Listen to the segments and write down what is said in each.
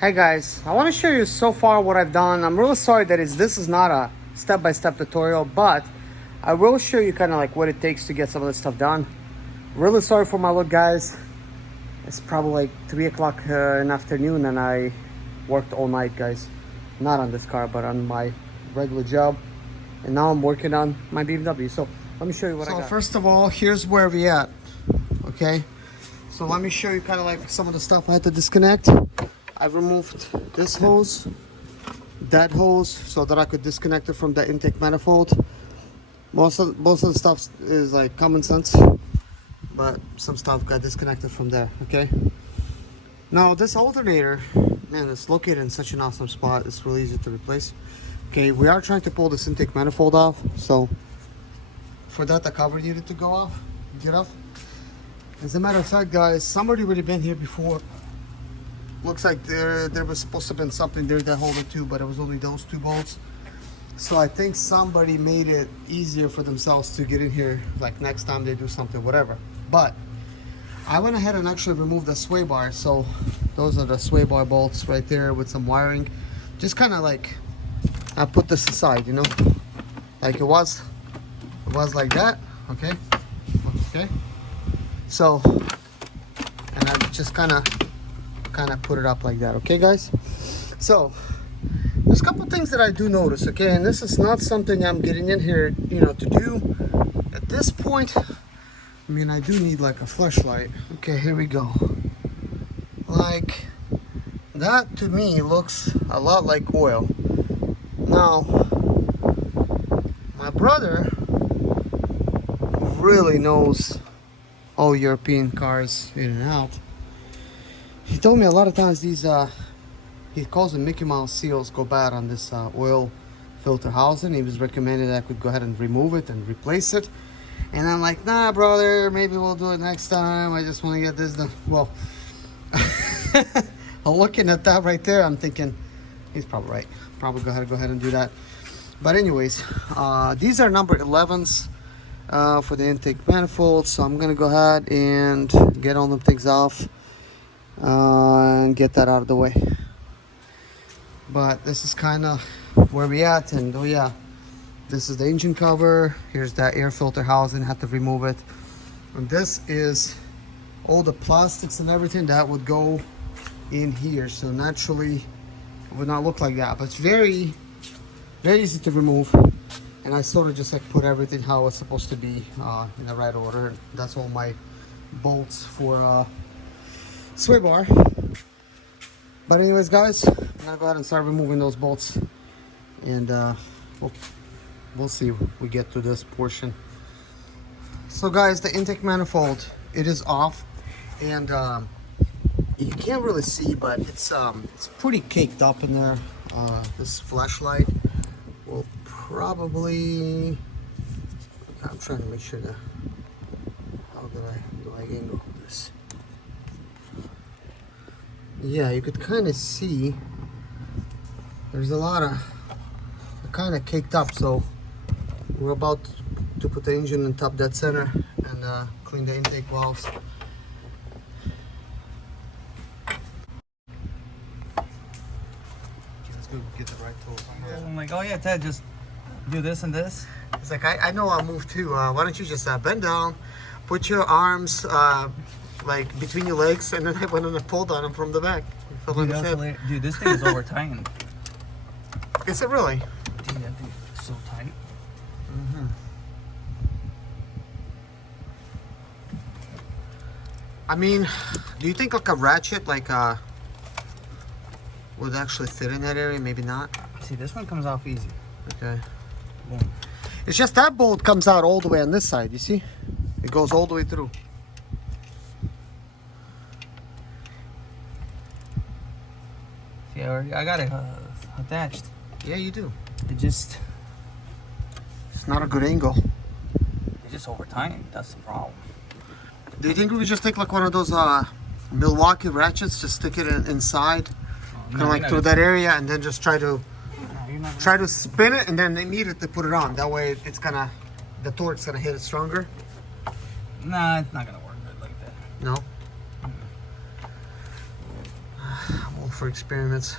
Hey guys, I want to show you so far what I've done. I'm really sorry that this is not a step-by-step tutorial, but I will show you kind of like what it takes to get some of this stuff done. Really sorry for my look, guys. It's probably like 3 o'clock in the afternoon and I worked all night, guys. Not on this car, but on my regular job. And now I'm working on my BMW. So let me show you what I got. So first of all, here's where we at, okay? So let me show you kind of like some of the stuff I had to disconnect. I've removed this hose, that hose, so that I could disconnect it from the intake manifold. Most of the stuff is like common sense, but some stuff got disconnected from there, okay? Now this alternator, man, it's located in such an awesome spot. It's really easy to replace. Okay, we are trying to pull this intake manifold off, so for that the cover needed to go off, get off. As a matter of fact, guys, somebody already been here before. Looks like there was supposed to have been something there that held it too, but it was only those two bolts. So I think somebody made it easier for themselves to get in here, like next time they do something, whatever. But I went ahead and actually removed the sway bar. So those are the sway bar bolts right there with some wiring. Just kind of like, I put this aside, you know, like it was like that, okay? Okay. So, and I just kind of put it up like that, okay guys? So there's a couple things that I do notice, okay, and this is not something I'm getting in here, you know, to do at this point. I mean, I do need like a flashlight. Okay, here we go. Like that to me looks a lot like oil. Now my brother really knows all European cars in and out. He told me a lot of times these, he calls them Mickey Mouse seals, go bad on this oil filter housing. He was recommending that I could go ahead and remove it and replace it. And I'm like, nah, brother, maybe we'll do it next time. I just want to get this done. Well, looking at that right there, I'm thinking, he's probably right. Probably go ahead and do that. But anyways, these are number 11s for the intake manifold. So I'm going to go ahead and get all them things off. And get that out of the way. But this is kind of where we at, and oh yeah, this is the engine cover. Here's that air filter housing, had to remove it. And this is all the plastics and everything that would go in here, so naturally it would not look like that, but it's very easy to remove. And I sort of just like put everything how it's supposed to be in the right order. That's all my bolts for sway bar. But anyways, guys, I'm gonna go ahead and start removing those bolts, and we'll see if we get to this portion. So guys, the intake manifold, it is off, and you can't really see, but it's pretty caked up in there. This flashlight will probably, I'm trying to make sure that, how do I angle this? Yeah, you could kind of see there's a lot of kind of caked up, so we're about to put the engine on top dead center and clean the intake valves. Okay, let's go get the right tool. I'm like, oh yeah, Ted, just do this and this. It's like, I know I'll move too. Why don't you just bend down, put your arms like between your legs, and then I went on and pulled on him from the back. Dude, this thing is over tight. Is it really? Dude, that thing is so tight. Mm-hmm. I mean, do you think like a ratchet would actually fit in that area? Maybe not. See, this one comes off easy. Okay. Boom. It's just that bolt comes out all the way on this side, you see? It goes all the way through. See, I got it attached. Yeah, you do. It's not a good angle. It's just over tight. That's the problem. Do you think we could just take like one of those Milwaukee ratchets, just stick it inside, kind of like through that area, and then just try to spin it, and then immediately put it on. That way, the torque's gonna hit it stronger. Nah, it's not gonna work good like that. No. We'll for experiments.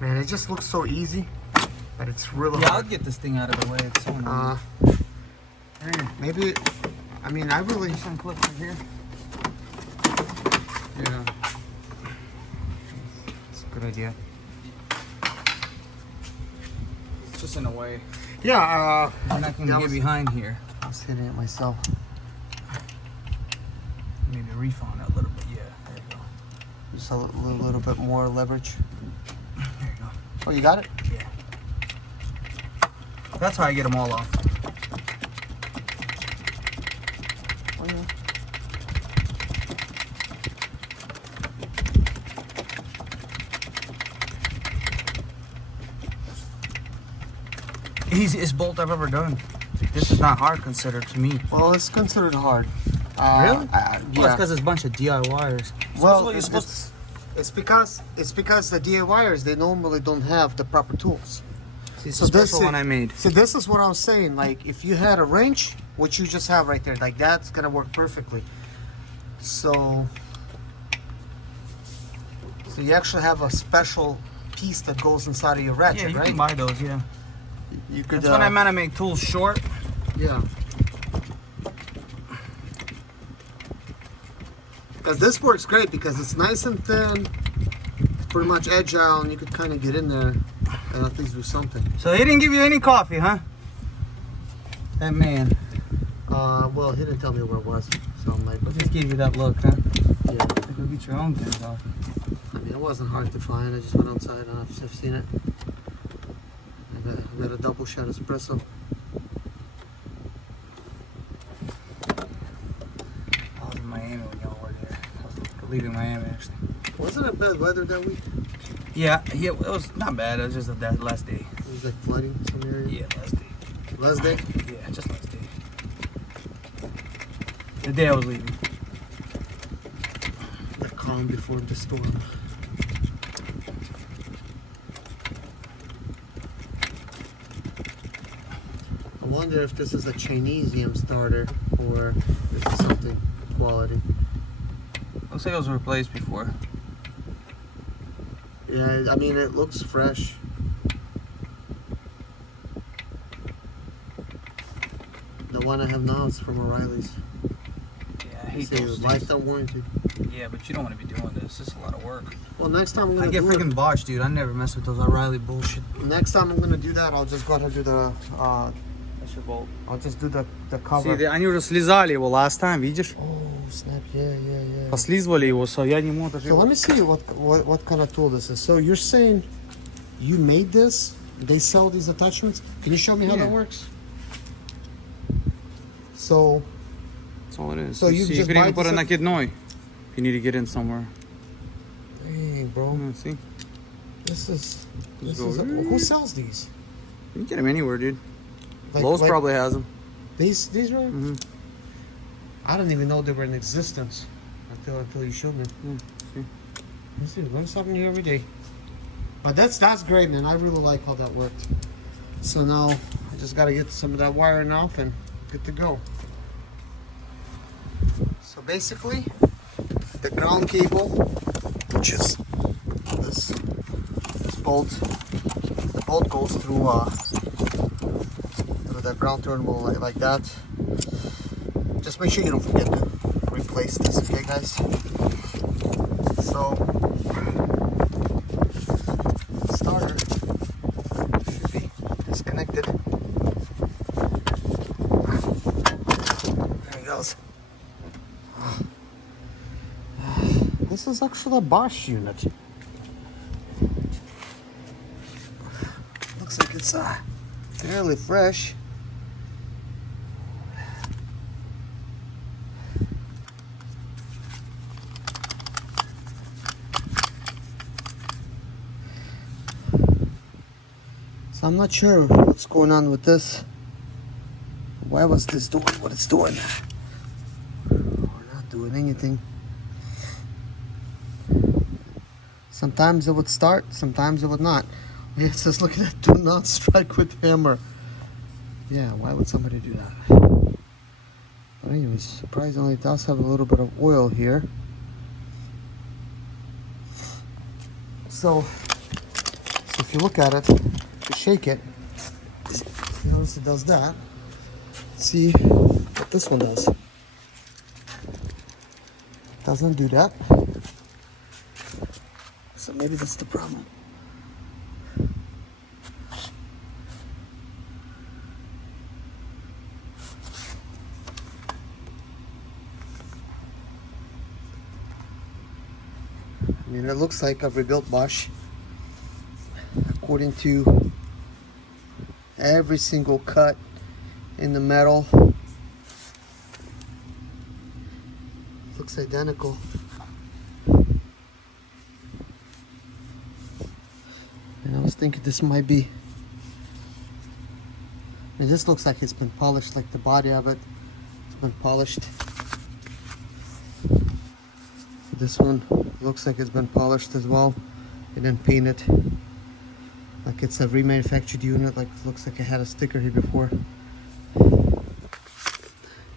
Man, it just looks so easy, but it's really Yeah, I'll hard. get this thing out of the way. It's so annoying. Maybe, I mean, I really, Some clips in here. yeah, it's a good idea. It's just in the way. Yeah, I'm not gonna yeah, I get was- behind here. I was hitting it myself. Maybe reef on it a little bit. Yeah, there you go. Just a little bit more leverage. There you go. Oh, you got it? Yeah. That's how I get them all off. Oh, yeah. Easiest bolt I've ever done. This is not hard considered to me. Well, it's considered hard. Really? Yeah. Well, it's because it's a bunch of DIYers. Well, you're supposed it's because the DIYers, they normally don't have the proper tools. See, it's So a this special is- one I made. So this is what I was saying. Like if you had a wrench, which you just have right there, like that's gonna work perfectly. So you actually have a special piece that goes inside of your ratchet, Yeah, you right? can buy those. Yeah. You could. That's when I meant to make tools short. Yeah. Because this works great because it's nice and thin, it's pretty much agile, and you could kind of get in there and at least do something. So he didn't give you any coffee, huh? That man. Well, he didn't tell me where it was, so I'm like, Just gave you that look, huh? yeah. Go get your own damn coffee. I mean, it wasn't hard to find. I just went outside and I've seen it. I got a double shot espresso. I was in Miami when y'all were there. I was leaving Miami actually. Wasn't it bad weather that week? Yeah, it was not bad. It was just that last day. It was like flooding in some areas. Yeah, last day. Last day? Yeah, just last day. The day I was leaving. The calm before the storm. I wonder if this is a Chinesium starter or if it's something quality. Looks like it was replaced before. Yeah, I mean, it looks fresh. The one I have now is from O'Reilly's. Yeah, I They hate say those things. lifetime warranty. Yeah, but you don't want to be doing this. This is a lot of work. Well, next time I'm I gonna get do freaking Bosch, dude. I never mess with those O'Reilly bullshit. next time I'm gonna do that. I'll just go ahead and do the. That's your bolt. I'll just do the cover. See, они уже слезали его last time, видишь? Oh snap! Yeah. Послизывали его, so я не мог даже So его- let me see what kind of tool this is. So you're saying you made this? They sell these attachments? Can you show me how Yeah. that works? So That's all it is. So you see, you just could buy even put a this накидной if you need to get in somewhere. dang, bro, Yeah, see? this is Just this go, is who sells these? You can get them anywhere, dude. Like, Lowe's like probably has them. these are. Mm-hmm. I didn't even know they were in existence until you showed me. see? Let's see, learn something new every day. But that's great, man. I really like how that worked. So now I just gotta get some of that wiring off and good to go. So basically, the ground cable, which is this bolt, the bolt goes through the ground terminal like that. Just make sure you don't forget to replace this, okay, guys? So starter should be disconnected. There he goes. This is actually a Bosch unit. Looks like it's fairly fresh. So I'm not sure what's going on with this. Why was this doing what it's doing? Or not doing anything. Sometimes it would start, sometimes it would not. Yeah, it says look at that, do not strike with hammer. Yeah, why would somebody do that? anyways, surprisingly it does have a little bit of oil here. So if you look at it, you shake it, you notice it does that. See what this one does. Doesn't do that. So maybe that's the problem. I mean, it looks like a rebuilt Bosch according to every single cut in the metal. Looks identical. And I was thinking this might be, I mean, this looks like it's been polished, like the body of it. It's been polished. This one looks like it's been polished as well. It didn't paint it. Like it's a remanufactured unit, like looks like it had a sticker here before.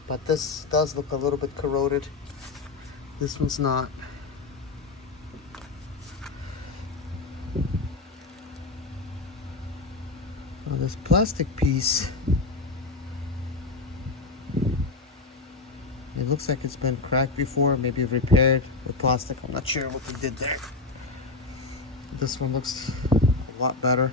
But this does look a little bit corroded. This one's not. Now this plastic piece, it looks like it's been cracked before, maybe repaired with plastic. I'm not sure what they did there. This one looks a lot better.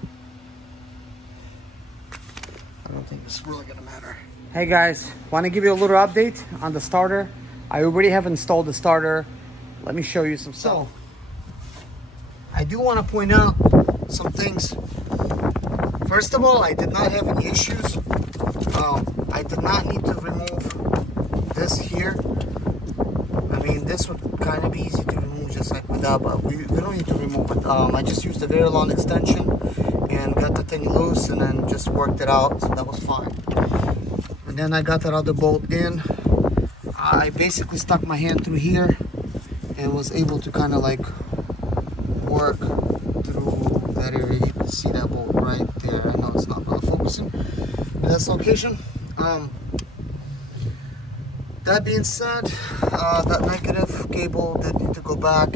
I don't think it's really gonna matter. Hey guys, want to give you a little update on the starter. I already have installed the starter. Let me show you some stuff. So, I do want to point out some things. First of all, I did not have any issues. I did not need to remove this here. I mean, this would kind of be easy to remove just like with that, but we don't need to remove it. I just used a very long extension and got the thing loose and then just worked it out, so that was fine. And then I got that other bolt in. I basically stuck my hand through here and was able to kind of like work through that area. You can see that bolt right there. I know it's not really focusing in this location. That being said, that negative cable did need to go back.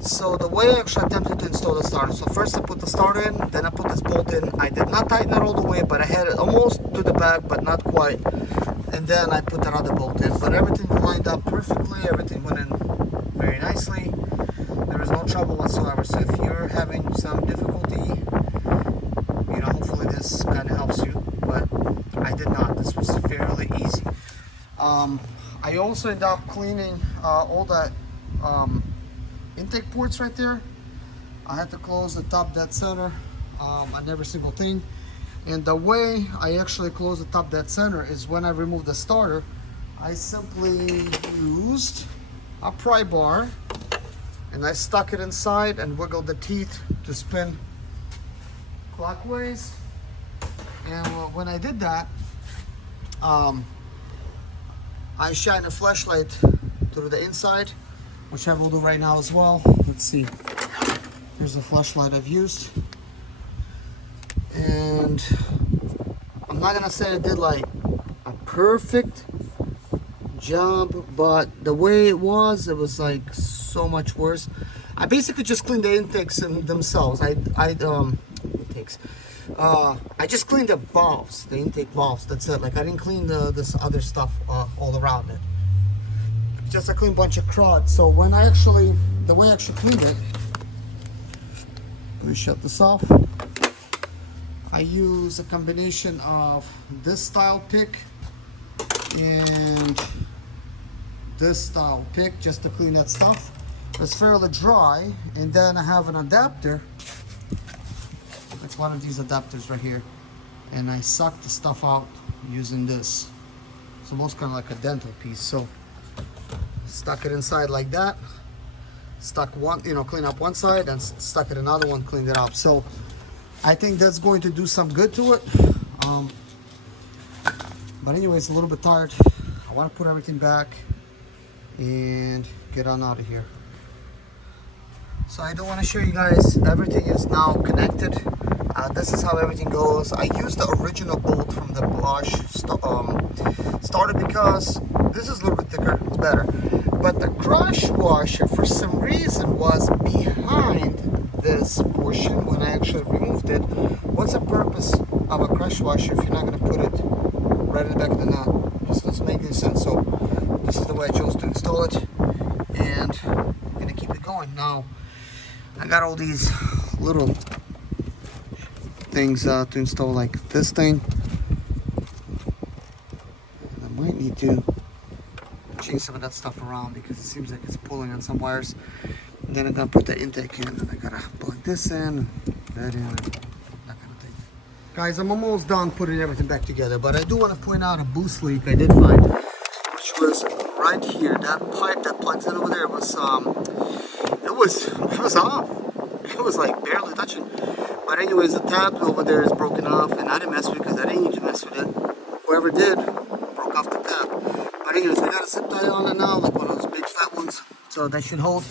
So the way I actually attempted to install the starter. So first I put the starter in, then I put this bolt in. I did not tighten it all the way, but I had it almost to the back, but not quite. And then I put that other bolt in. But everything lined up perfectly. Everything went in very nicely. There was no trouble whatsoever. So if you're having some difficulty, you know, hopefully this kind of helps you. But I did not. This was fairly easy. I also ended up cleaning all that intake ports right there. I had to close the top dead center on every single thing. And the way I actually close the top dead center is when I remove the starter, I simply used a pry bar and I stuck it inside and wiggled the teeth to spin clockwise. And when I did that, I shine a flashlight through the inside, which I will do right now as well. Let's see. Here's the flashlight I've used. And I'm not gonna say I did like a perfect job, but the way it was like so much worse. I basically just cleaned the intakes themselves. I just cleaned the valves, the intake valves. That's it. Like I didn't clean this other stuff all around it. Just a clean bunch of crud. So when the way I actually cleaned it, let me shut this off. I use a combination of this style pick and this style pick just to clean that stuff. It's fairly dry, and then I have an adapter. It's one of these adapters right here, and I suck the stuff out using this. It's almost kind of like a dental piece. So stuck it inside like that. Stuck one, clean up one side, and stuck it another one, cleaned it up. So I think that's going to do some good to it. But anyways, a little bit tired. I want to put everything back and get on out of here. So I do want to show you guys, everything is now connected. This is how everything goes. I used the original bolt from the Bosch starter because This is a little bit thicker, it's better. But the crush washer, for some reason, was behind this portion when I actually removed it. What's the purpose of a crush washer if you're not going to put it right in the back of the nut? This doesn't make any sense. So this is the way I chose to install it, and I'm going to keep it going. Now, I got all these little things to install, like this thing. I might need to change some of that stuff around because it seems like it's pulling on some wires. And then I'm gonna put the intake in, and I gotta plug this in, that in, that kind of thing. Guys, I'm almost done putting everything back together, but I do want to point out a boost leak I did find, which was right here. That pipe that plugs in over there was it was off. It was like barely touching. But anyways, the tab over there is broken off, and I didn't mess with it because I didn't need to mess with it. Whoever did broke off the tab. But anyways, I got a zip tie on it now, like one of those big fat ones, so that should hold.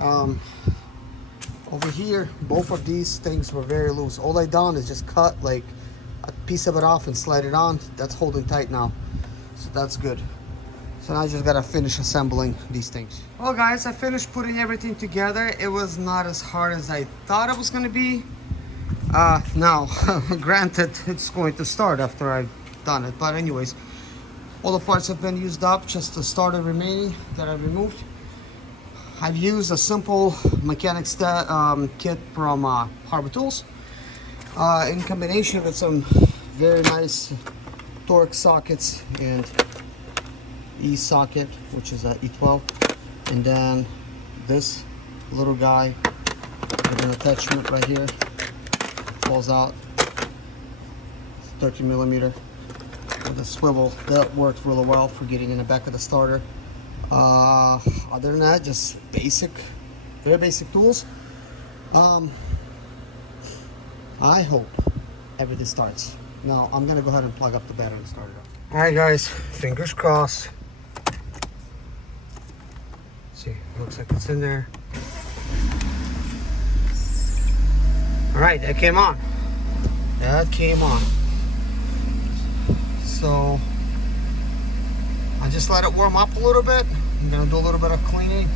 Over here, both of these things were very loose. All I done is just cut like a piece of it off and slide it on. That's holding tight now, so that's good. So now I just gotta finish assembling these things. Well guys, I finished putting everything together. It was not as hard as I thought it was gonna be. Now, granted, it's going to start after I've done it, but anyways, all the parts have been used up, just the starter remaining that I removed. I've used a simple mechanics kit from Harbor Tools in combination with some very nice torque sockets and E-socket, which is a E12, and then this little guy with an attachment right here, falls out, 13 millimeter with a swivel. That worked really well for getting in the back of the starter. Other than that, just basic, very basic tools. I hope everything starts. Now I'm gonna go ahead and plug up the battery and start it up. All right guys, fingers crossed. Let's see, looks like it's in there. All right, that came on. That came on. So I just let it warm up a little bit. I'm gonna do a little bit of cleaning.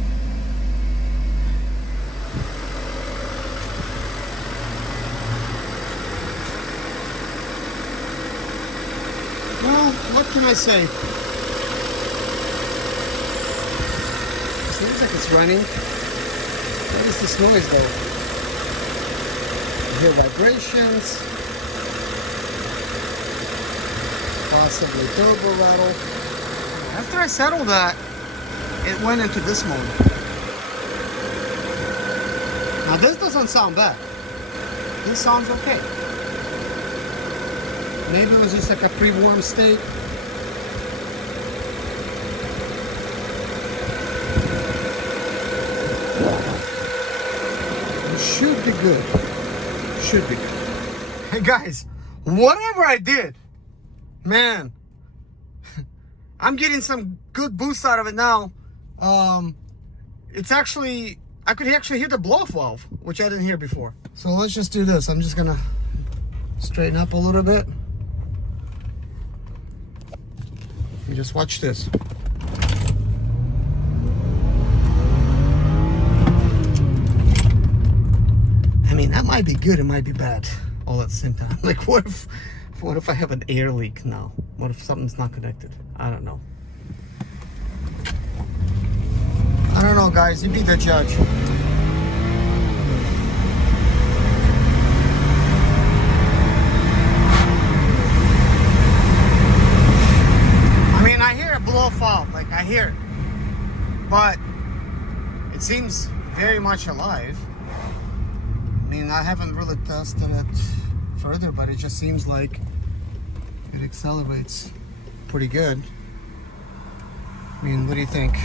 Well, what can I say? Seems like it's running. What is this noise though? I hear vibrations. Possibly turbo rattle. After I settled that, it went into this mode. Now this doesn't sound bad. This sounds okay. Maybe it was just like a pre-warm state. It should be good. Should be good. Hey guys, whatever I did, man, I'm getting some good boost out of it now. It's actually, I could actually hear the blow-off valve, which I didn't hear before. So let's just do this. I'm just gonna straighten up a little bit. You just watch this. I mean, that might be good, it might be bad, all at the same time. Like, what if I have an air leak now? What if something's not connected? I don't know. I don't know, guys. You be the judge. I mean, I hear it blow off, like I hear it, but it seems very much alive. I mean, I haven't really tested it further, but it just seems like it accelerates pretty good. I mean, what do you think?